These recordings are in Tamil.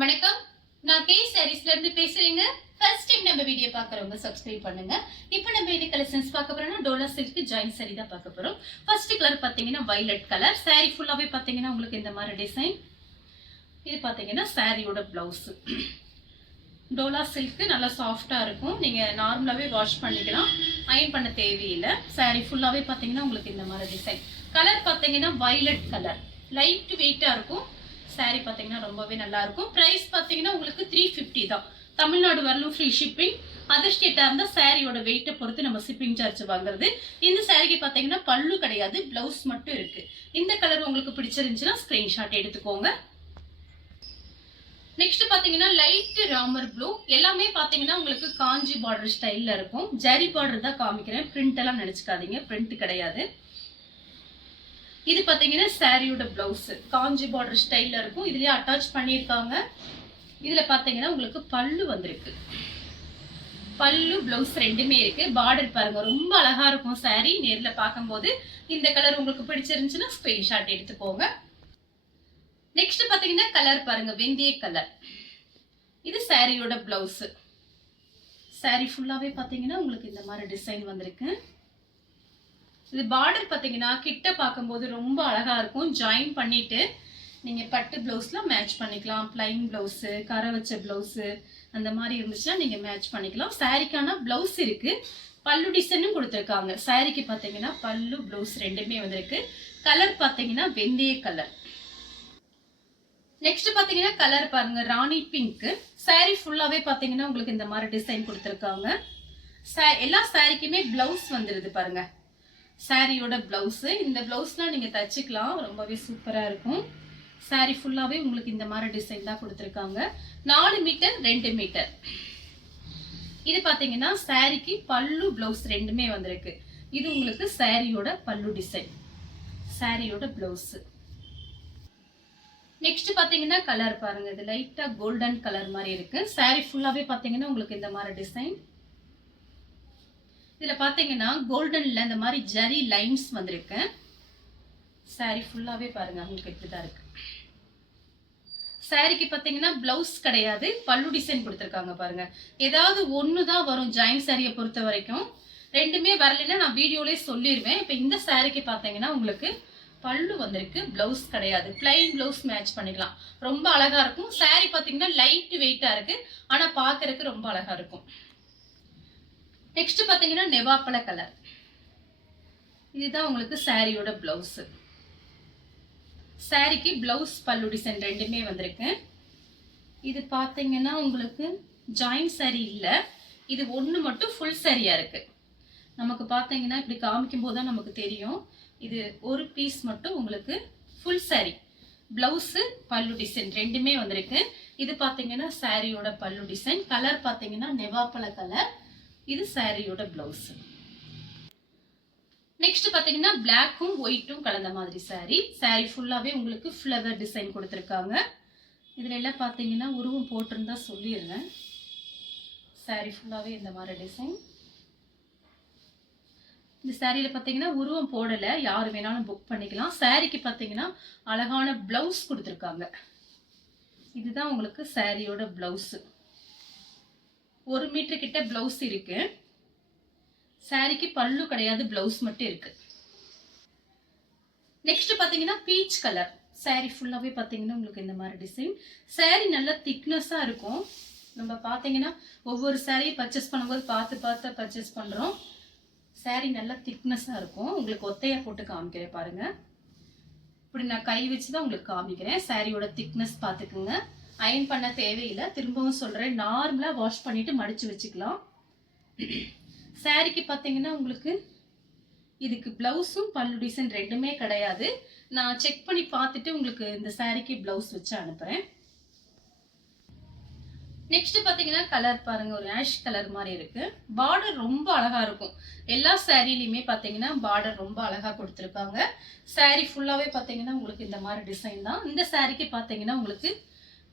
வணக்கம், நான் கே சாரீஸ்ல இருந்து பேசுறேங்க. ஃபர்ஸ்ட் டைம் நம்ம வீடியோ பார்க்குறவங்க சப்ஸ்கிரைப் பண்ணுங்க. இப்போ நம்ம என்ன கலெக்ஷன்ஸ் பார்க்க போறோம்னா டோலா சில்க் ஜாயின் சாரி தான் பார்க்க போறோம். ஃபர்ஸ்ட் கலர் பார்த்தீங்கன்னா வயலட் கலர். சாரி ஃபுல்லாவே பார்த்தீங்கன்னா உங்களுக்கு இந்த மாதிரி டிசைன். இது பார்த்தீங்கன்னா சாரியோட பிளவுஸ். டோலா சில்க் நல்லா சாஃப்டா இருக்கும். நீங்க நார்மலாவே வாஷ் பண்ணிக்கலாம், அயன் பண்ண தேவையில்லை. சாரி ஃபுல்லாவே பார்த்தீங்கன்னா உங்களுக்கு இந்த மாதிரி டிசைன். கலர் பார்த்தீங்கன்னா வயலட் கலர், லைட் வெயிட்டா இருக்கும். சாரி பார்த்தீங்கன்னா ரொம்பவே நல்லா இருக்கும். பிரைஸ் பார்த்தீங்கன்னா உங்களுக்கு 350 தான். தமிழ்நாடு வரலும் ஃப்ரீ ஷிப்பிங். அதர் ஸ்டேட்டா இருந்தா சாரியோட வெயிட்டை பொறுத்து நம்ம ஷிப்பிங் சார்ஜ் வாங்குறது. இந்த சாரிக்கு பார்த்தீங்கன்னா பல்லு கிடையாது, பிளவுஸ் மட்டும் இருக்கு. இந்த கலர் உங்களுக்கு பிடிச்சிருந்துச்சுன்னா ஸ்கிரீன்ஷாட் எடுத்துக்கோங்க. நெக்ஸ்ட் பாத்தீங்கன்னா லைட் ராமர் ப்ளூ. எல்லாமே பாத்தீங்கன்னா உங்களுக்கு காஞ்சி பார்டர் ஸ்டைல்ல இருக்கும். ஜரி பார்டர் தான் காமிக்கிறேன், பிரிண்ட் எல்லாம் நினைச்சுக்காதீங்க, பிரிண்ட் கிடையாது. இது பாத்தீங்கன்னா சாரியோட பிளவுஸ் காஞ்சி பார்டர் ஸ்டைல்ல இருக்கும். இதுலயே அட்டாச் பண்ணிருக்காங்க. இதுல பாத்தீங்கன்னா உங்களுக்கு பல்லு வந்திருக்கு. பல்லு பிளவுஸ் ரெண்டுமே இருக்கு. பார்டர் பாருங்க, ரொம்ப அழகா இருக்கும் சாரி. நேர்ல பார்க்கும்போது இந்த கலர் உங்களுக்கு பிடிச்சிருந்துச்சுன்னா ஸ்கிரீன்ஷாட் எடுத்துக்கோங்க. நெக்ஸ்ட் பாத்தீங்கன்னா கலர் பாருங்க, வெந்தய கலர். இது சாரியோட பிளவுஸ். சாரி ஃபுல்லாவே பாத்தீங்கன்னா உங்களுக்கு இந்த மாதிரி டிசைன் வந்திருக்கு. இது பார்டர் பாத்தீங்கன்னா கிட்ட பார்க்கும்போது ரொம்ப அழகா இருக்கும். ஜாயின் பண்ணிட்டு நீங்க பட்டு பிளவுஸ்ல மேட்ச் பண்ணிக்கலாம். பிளைன் பிளவுஸ், கரை வச்ச பிளவுஸ் அந்த மாதிரி இருந்துச்சுன்னா நீங்க மேட்ச் பண்ணிக்கலாம். சாரிக்கான பிளவுஸ் இருக்கு, பல்லு டிசைனும் கொடுத்துருக்காங்க. சாரிக்கு பாத்தீங்கன்னா பல்லு பிளவுஸ் ரெண்டுமே வந்திருக்கு. கலர் பாத்தீங்கன்னா வெந்தய கலர். நெக்ஸ்ட் பாத்தீங்கன்னா கலர் பாருங்க, ராணி பிங்க். சாரி ஃபுல்லாவே பாத்தீங்கன்னா உங்களுக்கு இந்த மாதிரி டிசைன் கொடுத்துருக்காங்க. எல்லா சாரிக்குமே பிளவுஸ் வந்துருது பாருங்க. சாரியோட பிளவுஸ். இந்த பிளவுஸ்லாம் நீங்க தச்சுக்கலாம், ரொம்பவே சூப்பரா இருக்கும். சாரி ஃபுல்லாவே உங்களுக்கு இந்த மாதிரி டிசைன் தான் கொடுத்துருக்காங்க. 4 மீட்டர் 2 மீட்டர். இது பாத்தீங்கன்னா சாரிக்கு பல்லு பிளவுஸ் ரெண்டுமே வந்திருக்கு. இது உங்களுக்கு சாரியோட பல்லு டிசைன், சாரியோட பிளவுஸ். நெக்ஸ்ட் பாத்தீங்கன்னா கலர் பாருங்க, இது லைட்டா கோல்டன் கலர் மாதிரி இருக்கு. சாரி ஃபுல்லாவே பாத்தீங்கன்னா உங்களுக்கு இந்த மாதிரி டிசைன். இதுல பாத்தீங்கன்னா கோல்டன்ல இந்த மாதிரி ஜரி லைன்ஸ் வந்திருக்கு. சாரி ஃபுல்லாவே பாருங்க உங்களுக்கு இப்படிதான் இருக்கு. சாரிக்கு பாத்தீங்கன்னா பிளவுஸ் கிடையாது, பல்லு டிசைன் கொடுத்துருக்காங்க பாருங்க. ஏதாவது ஒண்ணுதான் வரும் ஜாயின் சாரியை பொறுத்த வரைக்கும். ரெண்டுமே வரலைன்னா நான் வீடியோலயே சொல்லிடுவேன். இப்ப இந்த சாரிக்கு பாத்தீங்கன்னா உங்களுக்கு பல்லு வந்திருக்கு, பிளவுஸ் கிடையாது. பிளைன் பிளவுஸ் மேட்ச் பண்ணிக்கலாம், ரொம்ப அழகா இருக்கும். சாரி பாத்தீங்கன்னா லைட் வெயிட்டா இருக்கு, ஆனா பாக்குறதுக்கு ரொம்ப அழகா இருக்கும். நெக்ஸ்ட் பாத்தீங்கன்னா நெவாப்பழ கலர். இதுதான் உங்களுக்கு சாரியோட பிளவுஸ். சாரிக்கு பிளவுஸ் பல்லு டிசைன் ரெண்டுமே வந்திருக்கு. இது பாத்தீங்கன்னா உங்களுக்கு ஜாயின் சாரி இல்ல, இது ஒண்ணு மட்டும் ஃபுல் சாரியா இருக்கு. நமக்கு பாத்தீங்கன்னா இப்படி காமிக்கும் போதுதான் நமக்கு தெரியும். இது ஒரு பீஸ் மட்டும் உங்களுக்கு ஃபுல் சாரி. பிளவுஸ் பல்லு டிசைன் ரெண்டுமே வந்திருக்கு. இது பாத்தீங்கன்னா சாரியோட பல்லு டிசைன். கலர் பாத்தீங்கன்னா நெவாப்பழ கலர். இது சாரியோட பிளவுஸ். நெக்ஸ்ட் பாத்தீங்கன்னா பிளாக்கும் ஒயிட்டும் கலந்த மாதிரி சாரி. சாரி ஃபுல்லாவே உங்களுக்கு ஃப்ளவர் டிசைன் கொடுத்துருக்காங்க. இதுல எல்லாம் பாத்தீங்கன்னா உருவம் போட்டிருந்தா சொல்லிடுறேன். சாரி ஃபுல்லாவே இந்த மாதிரி டிசைன். இந்த சாரியில பாத்தீங்கன்னா உருவம் போடல, யாரு வேணாலும் புக் பண்ணிக்கலாம். சாரிக்கு பாத்தீங்கன்னா அழகான பிளவுஸ் கொடுத்துருக்காங்க. இதுதான் உங்களுக்கு சாரியோட பிளவுஸ். 1 மீட்டர் கிட்ட பிளவுஸ் இருக்கு. சாரிக்கு பல்லு கிடையாது, பிளவுஸ் மட்டும் இருக்கு. நெக்ஸ்ட் பாத்தீங்கன்னா பீச் கலர். சாரி ஃபுல்லாவே பாத்தீங்கன்னா உங்களுக்கு இந்த மாதிரி டிசைன். சாரி நல்லா திக்னஸா இருக்கும். நம்ம பாத்தீங்கன்னா ஒவ்வொரு சாரியும் பர்ச்சேஸ் பண்ணும்போது பார்த்து பார்த்து பர்ச்சேஸ் பண்றோம். சாரி நல்லா திக்னஸா இருக்கும். உங்களுக்கு ஒத்தையா போட்டு காமிக்கிறேன் பாருங்க. இப்படி நான் கை வச்சுதான் உங்களுக்கு காமிக்கிறேன். சாரியோட திக்னஸ் பாத்துக்குங்க. அயன் பண்ண தேவையில்லை, திரும்பவும் சொல்றேன். நார்மலா வாஷ் பண்ணிட்டு மடிச்சு வச்சுக்கலாம். சாரிக்கு பாத்தீங்கன்னா உங்களுக்கு இதுக்கு பிளவுஸும் பல்லு டிசைன் ரெண்டுமே கிடையாது. நான் செக் பண்ணி பார்த்துட்டு உங்களுக்கு இந்த சாரிக்கு பிளவுஸ் வச்சு அனுப்புறேன். நெக்ஸ்ட் பாத்தீங்கன்னா கலர் பாருங்க, ஒரு ஆஷ் கலர் மாதிரி இருக்கு. பார்டர் ரொம்ப அழகா இருக்கும். எல்லா சாரிலையுமே பாத்தீங்கன்னா பார்டர் ரொம்ப அழகா கொடுத்துருக்காங்க. சாரி ஃபுல்லாவே பாத்தீங்கன்னா உங்களுக்கு இந்த மாதிரி டிசைன் தான். இந்த சாரிக்கு பாத்தீங்கன்னா உங்களுக்கு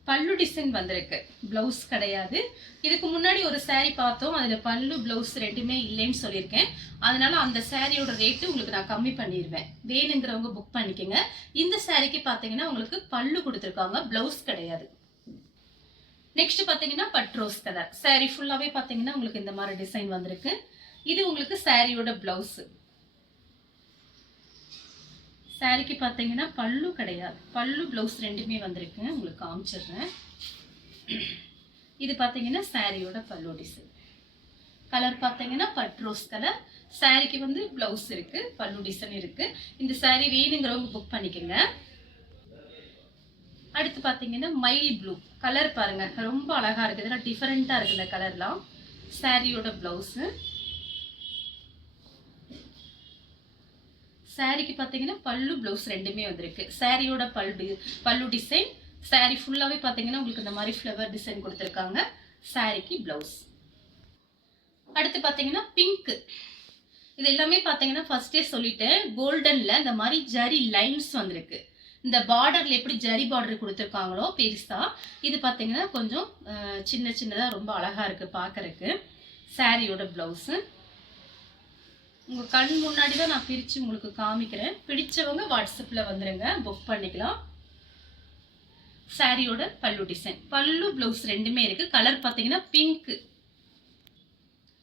பல்லு டிசைன் வந்திருக்கு, பிளவுஸ் கிடையாது. இதுக்கு முன்னாடி ஒரு சாரி பார்த்தோம், அதுல பல்லு பிளவுஸ் ரெண்டுமே இல்லைன்னு சொல்லியிருக்கேன். அதனால அந்த சாரியோட ரேட்டு உங்களுக்கு நான் கம்மி பண்ணிடுவேன். வேணுங்கிறவங்க புக் பண்ணிக்கோங்க. இந்த சாரிக்கு பாத்தீங்கன்னா உங்களுக்கு பல்லு கொடுத்துருக்காங்க, பிளவுஸ் கிடையாது. நெக்ஸ்ட் பாத்தீங்கன்னா பட்ரோஸ் கலர். saree ஃபுல்லாவே பாத்தீங்கன்னா உங்களுக்கு இந்த மாதிரி டிசைன் வந்திருக்கு. இது உங்களுக்கு சாரியோட பிளவுஸ். சாரிக்கு பாத்தீங்கன்னா பல்லு கிடையாது, பல்லு பிளவுஸ் ரெண்டுமே வந்திருக்கு. உங்களுக்கு காமிச்சிடுறேன். இது பாத்தீங்கன்னா சாரியோட பல்லு டிசைன். கலர் பாத்தீங்கன்னா பட்ரோஸ் கலர். சாரிக்கு வந்து பிளவுஸ் இருக்கு, பல்லு டிசைன் இருக்கு. இந்த சாரி வேணுங்கிறவங்க புக் பண்ணிக்கோங்க. அடுத்து பாத்தீங்கன்னா மயில் ப்ளூ கலர் பாருங்க, ரொம்ப அழகா இருக்கு. இதெல்லாம் டிஃபரெண்டா இருக்கு இந்த கலர்லாம். சாரியோட பிளவுஸ். சாரிக்கு பாத்தீங்கன்னா பல்லு பிளவுஸ் ரெண்டுமே வந்திருக்கு. சாரியோட பல்லு டிசைன். சாரி ஃபுல்லாவே பாத்தீங்கன்னா உங்களுக்கு இந்த மாதிரி ஃப்ளவர் டிசைன் கொடுத்துருக்காங்க. சாரிக்கு பிளவுஸ். அடுத்து பாத்தீங்கன்னா பிங்க். இது எல்லாமே பாத்தீங்கன்னா ஃபர்ஸ்டே சொல்லிட்டேன், கோல்டன்ல இந்த மாதிரி ஜரி லைன்ஸ் வந்திருக்கு. இந்த பார்டர்ல எப்படி ஜரி பார்டர் கொடுத்துருக்காங்களோ பெருசா, இது பாத்தீங்கன்னா கொஞ்சம் சின்ன சின்னதா ரொம்ப அழகா இருக்கு பாக்குறதுக்கு. சாரியோட பிளவுஸ். உங்க கண் முன்னாடி தான் நான் பிரிச்சு உங்களுக்கு காமிக்கிறேன். பிடிச்சவங்க வாட்ஸ்அப்ல வந்துருங்க, புக் பண்ணிக்கலாம். சாரியோட பல்லு டிசைன், பல்லு பிளவுஸ் ரெண்டுமே இருக்கு. கலர் பாத்தீங்கன்னா பிங்க்.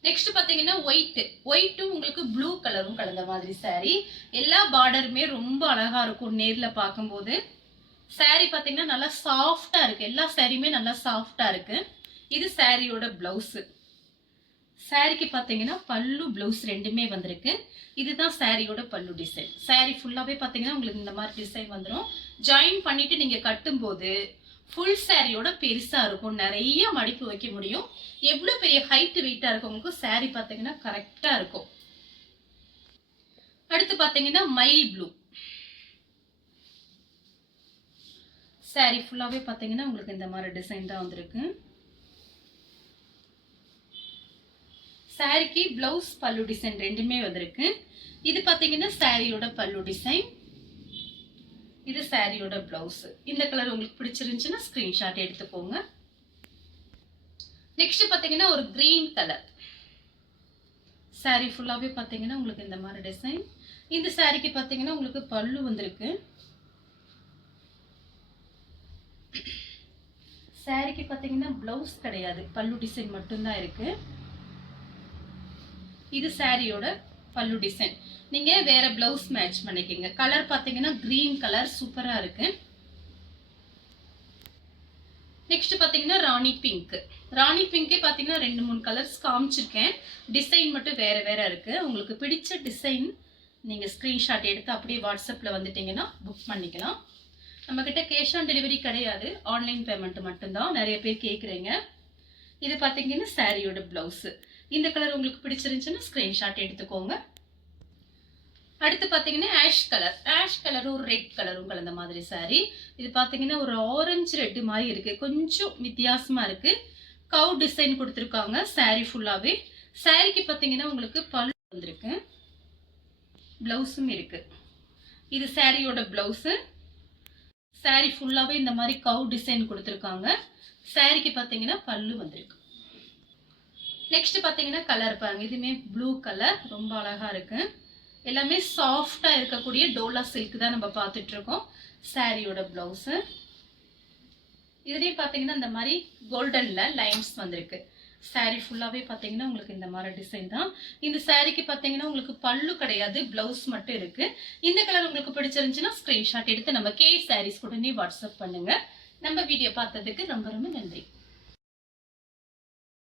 நெக்ஸ்ட் பாத்தீங்கன்னா ஒயிட். ஒயிட்டும் உங்களுக்கு ப்ளூ கலரும் கலந்த மாதிரி சாரி. எல்லா பார்டருமே ரொம்ப அழகா இருக்கும் நேர்ல பார்க்கும்போது. சாரி பாத்தீங்கன்னா நல்லா சாஃப்டா இருக்கு. எல்லா சாரியுமே நல்லா சாஃப்டா இருக்கு. இது சாரியோட பிளவுஸ். சாரிக்கு பாத்தீங்கன்னா பல்லு பிளவுஸ் ரெண்டுமே வந்திருக்கு. இதுதான் சாரியோட பல்லு டிசைன். சாரி ஃபுல்லாவே பாத்தீங்கன்னா உங்களுக்கு இந்த மாதிரி டிசைன் வந்துடும். ஜாயின் பண்ணிட்டு நீங்க கட்டும் போது ஃபுல் சாரியோட பெருசா இருக்கும், நிறைய மடிப்பு வைக்க முடியும். எவ்வளவு பெரிய ஹைட் வெயிட்டா இருக்கவங்களுக்கும் சாரி பாத்தீங்கன்னா கரெக்டா இருக்கும். அடுத்து பாத்தீங்கன்னா மயில் ப்ளூ. சாரி ஃபுல்லாவே பாத்தீங்கன்னா உங்களுக்கு இந்த மாதிரி டிசைன் தான் வந்திருக்கு. சாரிக்கு பிளவுஸ் பல்லு டிசைன் ரெண்டுமே வந்திருக்கு. இது பாத்தீங்கன்னா சாரியோட பல்லு டிசைன். இது சாரியோட பிளவுஸ். இந்த கலர் உங்களுக்கு பிடிச்சிருந்துச்சுன்னா ஸ்கிரீன்ஷாட் எடுத்துக்கோங்க. நெக்ஸ்ட் பாத்தீங்கன்னா ஒரு கிரீன் கலர். சாரி ஃபுல்லாவே பாத்தீங்கன்னா உங்களுக்கு இந்த மாதிரி டிசைன். இந்த சாரிக்கு பாத்தீங்கன்னா உங்களுக்கு பல்லு வந்திருக்கு. சாரிக்கு பாத்தீங்கன்னா பிளவுஸ் கிடையாது, பல்லு டிசைன் மட்டும்தான் இருக்கு. இது சாரியோட பல்லு டிசைன். நீங்க வேற பிளவுஸ் மேட்ச் பண்ணிக்கங்க. கலர் பாத்தீங்கன்னா கிரீன் கலர் சூப்பரா இருக்கு. நெக்ஸ்ட் பாத்தீங்கன்னா ராணி பிங்க். ராணி பிங்கே பாத்தீங்கன்னா 2-3 கலர்ஸ் காமிச்சிருக்கேன். டிசைன் மட்டும் வேற வேற இருக்கு. உங்களுக்கு பிடிச்ச டிசைன் நீங்க ஸ்கிரீன்ஷாட் எடுத்து அப்படியே வாட்ஸ்அப்ல வந்துட்டீங்கன்னா புக் பண்ணிக்கலாம். நம்ம கிட்ட கேஷ் ஆன் டெலிவரி கிடையாது, ஆன்லைன் பேமெண்ட் மட்டும்தான். நிறைய பேர் கேக்குறீங்க. இது பாத்தீங்கன்னா சாரியோட பிளவுஸ். இந்த கலர் உங்களுக்கு பிடிச்சிருந்துச்சுன்னா ஸ்கிரீன்ஷாட் எடுத்துக்கோங்க. அடுத்து பாத்தீங்கன்னா ஆஷ் கலர். ஆஷ் கலரும் ஒரு ரெட் கலரும் கலந்த மாதிரி சாரி. இது பாத்தீங்கன்னா ஒரு ஆரஞ்சு ரெட் மாதிரி இருக்கு, கொஞ்சம் வித்தியாசமா இருக்கு. கவ் டிசைன் கொடுத்துருக்காங்க சாரி ஃபுல்லாவே. சாரிக்கு பாத்தீங்கன்னா உங்களுக்கு பல்லு வந்திருக்கு, பிளவுஸும் இருக்கு. இது சாரியோட பிளவுஸ். சாரி ஃபுல்லாவே இந்த மாதிரி கவ் டிசைன் கொடுத்துருக்காங்க. சாரிக்கு பாத்தீங்கன்னா பல்லு வந்திருக்கு. நெக்ஸ்ட் பாத்தீங்கன்னா கலர் பாருங்க, இதுமே ப்ளூ கலர் ரொம்ப அழகா இருக்கு. எல்லாமே சாஃப்டா இருக்கக்கூடிய டோலா சில்க் தான் நம்ம பார்த்துட்டு இருக்கோம். சாரியோட பிளவுஸ். இதுலயும் பாத்தீங்கன்னா இந்த மாதிரி கோல்டன்ல லைன்ஸ் வந்திருக்கு. சாரி ஃபுல்லாவே பாத்தீங்கன்னா உங்களுக்கு இந்த மாதிரி டிசைன் தான். இந்த சாரிக்கு பாத்தீங்கன்னா உங்களுக்கு பல்லு கிடையாது, பிளவுஸ் மட்டும் இருக்கு. இந்த கலர் உங்களுக்கு பிடிச்சிருந்துச்சுன்னா ஸ்கிரீன்ஷாட் எடுத்து நம்ம கே சாரீஸ் உடனே வாட்ஸ்அப் பண்ணுங்க. நம்ம வீடியோ பார்த்ததுக்கு ரொம்ப ரொம்ப நன்றி.